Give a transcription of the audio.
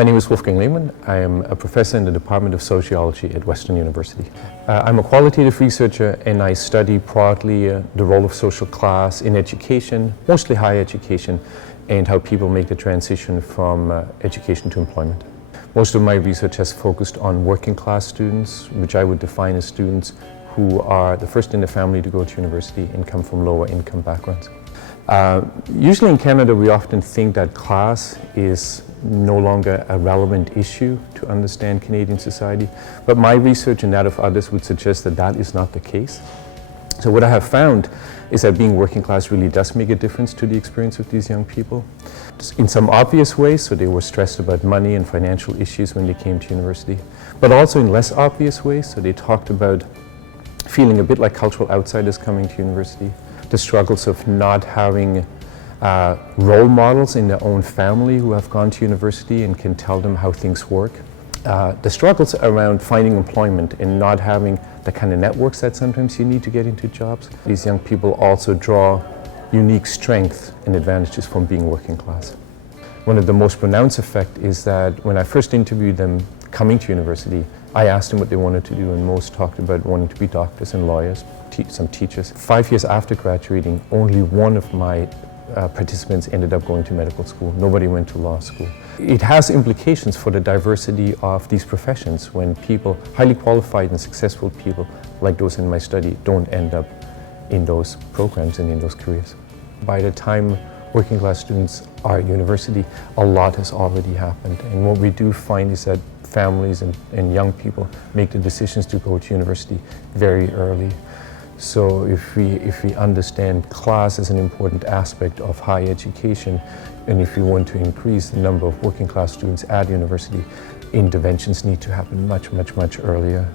My name is Wolfgang Lehmann. I am a professor in the Department of Sociology at Western University. I'm a qualitative researcher and I study broadly the role of social class in education, mostly higher education, and how people make the transition from education to employment. Most of my research has focused on working class students, which I would define as students who are the first in the family to go to university and come from lower income backgrounds. Usually in Canada we often think that class is no longer a relevant issue to understand Canadian society, but my research and that of others would suggest that that is not the case. So what I have found is that being working class really does make a difference to the experience of these young people. In some obvious ways, so they were stressed about money and financial issues when they came to university, but also in less obvious ways, so they talked about feeling a bit like cultural outsiders coming to university, the struggles of not having role models in their own family who have gone to university and can tell them how things work. The struggles around finding employment and not having the kind of networks that sometimes you need to get into jobs. These young people also draw unique strengths and advantages from being working class. One of the most pronounced effects is that when I first interviewed them coming to university, I asked them what they wanted to do, and most talked about wanting to be doctors and lawyers, some teachers. 5 years after graduating, only one of my participants ended up going to medical school. Nobody went to law school. It has implications for the diversity of these professions when people, highly qualified and successful people like those in my study, don't end up in those programs and in those careers. By the time working class students are at university, a lot has already happened. And what we do find is that families and young people make the decisions to go to university very early. So if we understand class as an important aspect of higher education, and if we want to increase the number of working class students at university, interventions need to happen much earlier.